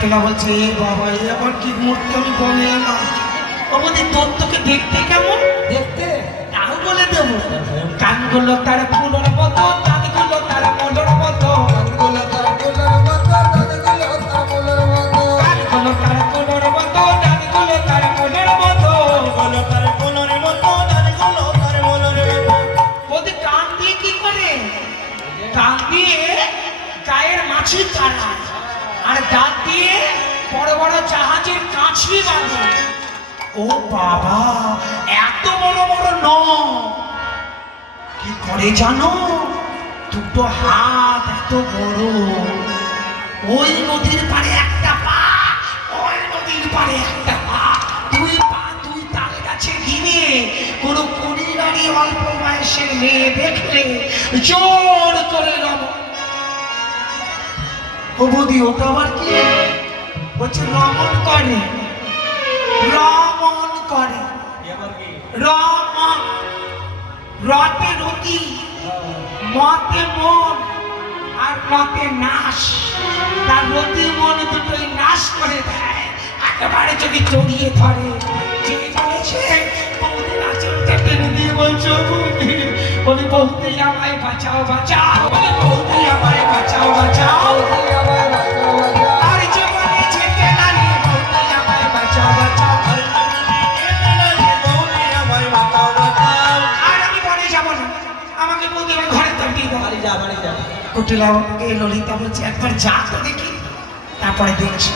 কুটলা বলছে এ বাবা এ আবার কি মূর্তি আমি বলে এলাম আমাদের দত্তকে দেখতে কেমন দেখতে তাও বলে দেবো কানগুলো তার ফুলোর মতো দাঁতগুলো তার মোলর মতো কানগুলো তার ফুলের মতো দাঁতগুলো তার ফুলের মতো কানগুলো তার ফুলোর মতো দাঁতগুলো তার মোলর মতো কানগুলো তার ফুলের মতো দাঁতগুলো তার ফুলের মতো। ওদের কান দিয়ে কি করে কান দিয়ে গায়ের মাছি তাড়ায় আর দাঁত দিয়ে বড় বড় জাহাজের কাঁচি বাঁধে ও বাবা এত বড় বড় কি করে জানো দুটো হাত এত বড় ওই নদীর পাড়ে একটা পা ওই নদীর পাড়ে একটা পা দুই পা দুই তাল গাছে ঘিরে কোনো পরিবারই অল্প বয়সের মেয়ে দেখলে জোর করে রব ও বৌদি ওটা আবার কি বলছে রমন করে রমন করে রমন রতে রতি মতে মন আর মতে নাশ তার রতি মন দুটোই নাশ করে দেয় একেবারে যদি জড়িয়ে ধরে যে বলেছে বৌদির আচরণটা টেনে দিয়ে বলছো বৌদি বলি বৌদি আমায় বাঁচাও বাঁচাও বলি বৌদি আমায় বাঁচাও বাঁচাও আর যে বলেছে কেনালি বৌদি আমায় বাঁচাও বাঁচাও আর আমি বনে যাবো না আমাকে বৌদি আমার ঘরে তাকিয়ে দাও বাড়ি যা কুটিলা ললিতা বলছে একবার যা তো দেখি তারপরে দেখছি